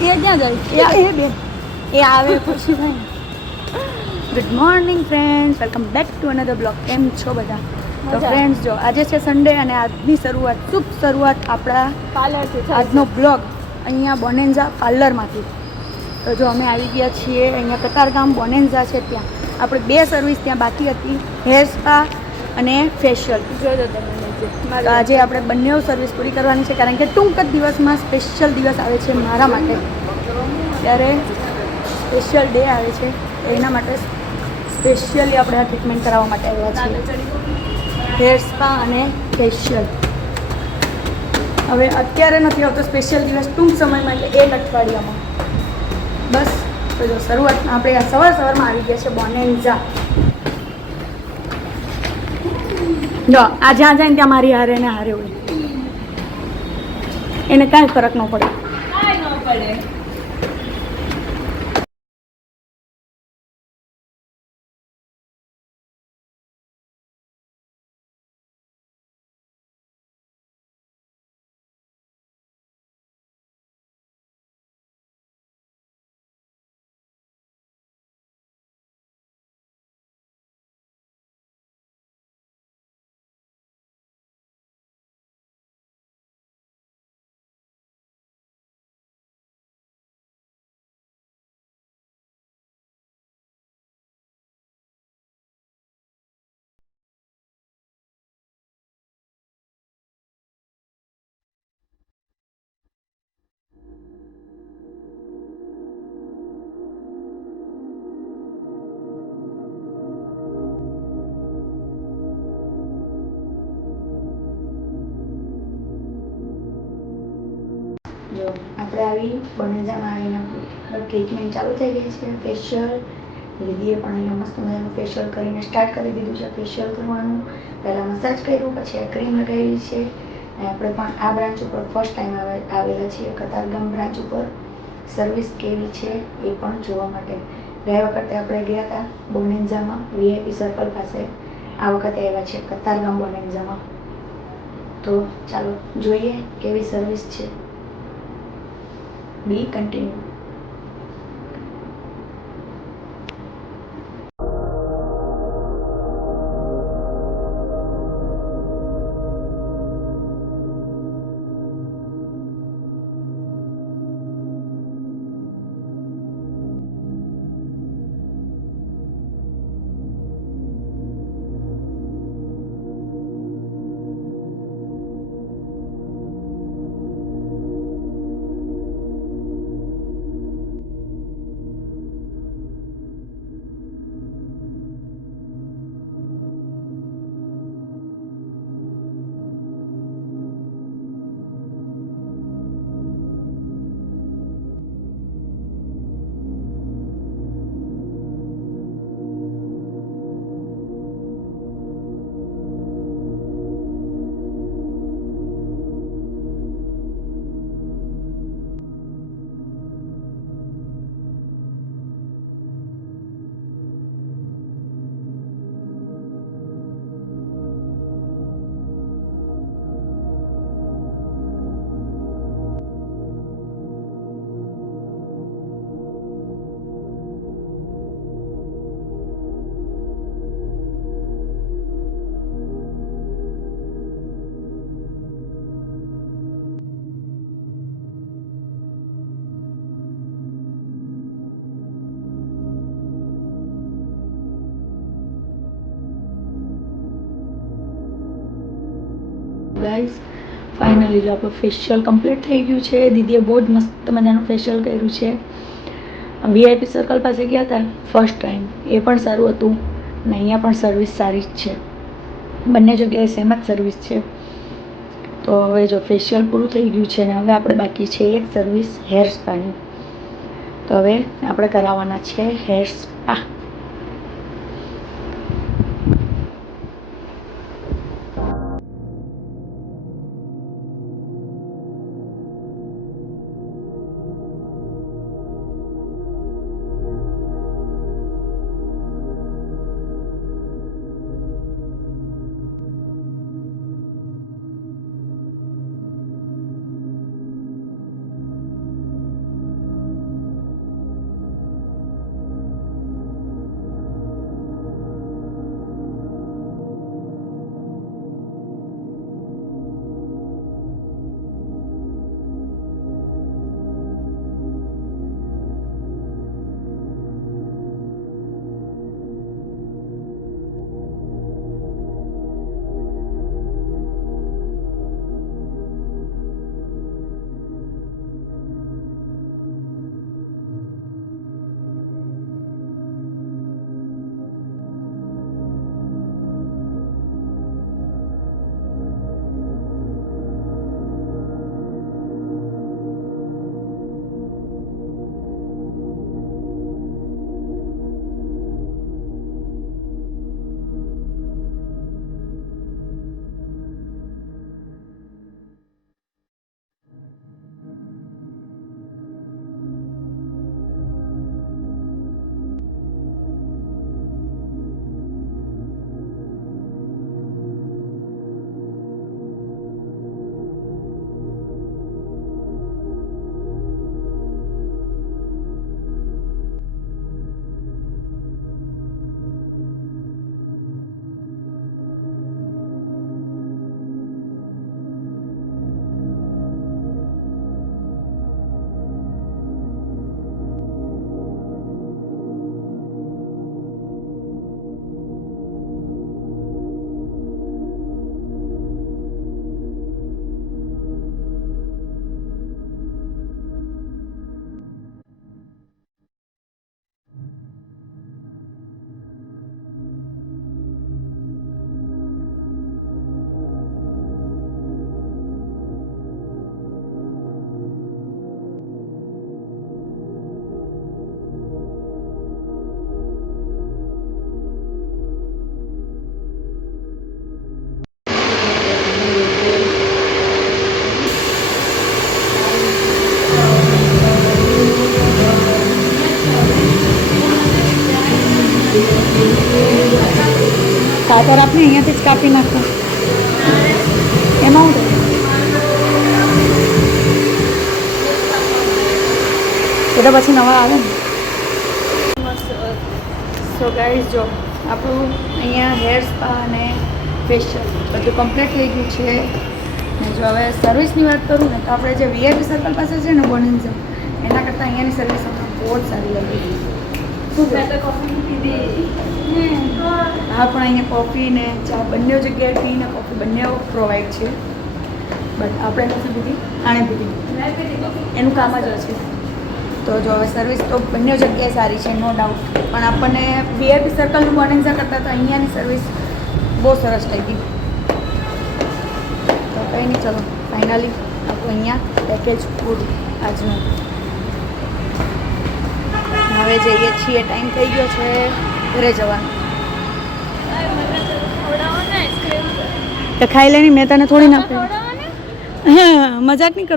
એ ક્યાં જાય? એ બે એ આવે પછી થાય. Good morning friends, welcome back to another blog. કેમ છો બધા? તો ફ્રેન્ડ્સ જો આજે છે સન્ડે અને આજની શરૂઆત શુભ શરૂઆત આપણા પાર્લરથી. આજનો બ્લોગ અહીંયા બોનેન્ઝા પાર્લરમાંથી. તો જો અમે આવી ગયા છીએ અહીંયા કતારગામ બોનેન્ઝા છે ત્યાં. આપણે 2 સર્વિસ ત્યાં બાકી હતી, હેર સ્પા અને ફેશિયલ. જોજો તમે આજે આપણે બંને સર્વિસ પૂરી કરવાની છે કારણ કે ટૂંક જ દિવસમાં સ્પેશિયલ દિવસ આવે છે મારા માટે. ત્યારે સ્પેશિયલ ડે આવે છે એના માટે સ્પેશિયલી આપણે આ ટ્રીટમેન્ટ કરાવવા માટે આવ્યા છીએ, હેર સ્પા અને ફેશિયલ. હવે અત્યારે નથી આવતો સ્પેશિયલ દિવસ, ટૂંક સમયમાં એટલે 1 અઠવાડિયામાં. બસ તો જો શરૂઆતમાં આપણે સવારમાં આવી ગયા છે બોનેન્ઝા. જો આ જ્યાં જાય ને ત્યાં મારી હારે ને હારે હોય, એને કાંઈ ફરક ન પડે. જો આપણે આવી બોનેન્ઝામાં આવીને ટ્રીટમેન્ટ ચાલુ થઈ ગઈ છે. ફેશિયલ દીદીએ પણ અહીંયા મસ્ત મજાનું ફેશિયલ કરીને સ્ટાર્ટ કરી દીધું છે. ફેશિયલ કરવાનું પહેલાં મસાજ કર્યું, પછી આ ક્રીમ લગાવી છે. અને આપણે પણ આ બ્રાન્ચ ઉપર ફર્સ્ટ ટાઈમ આવેલા છીએ, કતારગામ બ્રાન્ચ ઉપર. સર્વિસ કેવી છે એ પણ જોવા માટે. ગયા વખતે આપણે ગયા હતા બોનેન્ઝામાં VIP સર્કલ પાસે, આ વખતે આવ્યા છે કતારગામ બોનેન્ઝામાં. તો ચાલો જોઈએ કેવી સર્વિસ છે. બી કન્ટિન્યુ. ગાઈઝ ફાઇનલી જો આપણું ફેશિયલ કમ્પ્લીટ થઈ ગયું છે. દીદીએ બહુ જ મસ્ત મજાનું ફેશિયલ કર્યું છે. VIP સર્કલ પાસે ગયા હતા ફર્સ્ટ ટાઈમ, એ પણ સારું હતું અને અહીંયા પણ સર્વિસ સારી જ છે. બંને જગ્યાએ સેમ જ સર્વિસ છે. તો હવે જો ફેશિયલ પૂરું થઈ ગયું છે અને હવે આપણે બાકી છે એક સર્વિસ હેર સ્પાની. તો હવે આપણે કરાવવાના છે હેર સ્પા. કાતર આપને અહીંયાથી જ કાપી નાખું. એમાં હું એટલે પછી નવા આવે ને. સો ગાઈઝ જો આપણું અહીંયા હેર સ્પા અને ફેશિયલ બધું કમ્પ્લીટ થઈ ગયું છે. ને જો હવે સર્વિસની વાત કરું ને તો આપણે જે વીઆઈપી સર્કલ પાસે છે ને બોનિન્ઝમ એના કરતાં અહીંયાની સર્વિસ અમને બહુ જ સારી લાગી. શું કોફી પીધી? હા, પણ અહીંયા કોફી ને ચા બંને જગ્યાએ ટી ને કોફી બંને પ્રોવાઈડ છે. બટ આપણે નથી પીધી, આણે પીધી. એનું કામ જ છે. તો જો હવે સર્વિસ તો બંને જગ્યાએ સારી છે, નો ડાઉટ. પણ આપણને વીઆઈપી સર્કલનું બોનિન્ઝા કરતાં તો અહીંયાની સર્વિસ બહુ સરસ લાગી. તો કંઈ નહીં, ચલો ફાઇનલી આપણું અહીંયા પેકેજ પૂરું આજનું. હવે જઈએ છીએ, ટાઈમ થઈ ગયો છે ઘરે જવાનો. તો ખાઈ લેની, મેં તને થોડી ના. હા, મજાક નહીં કરવાની.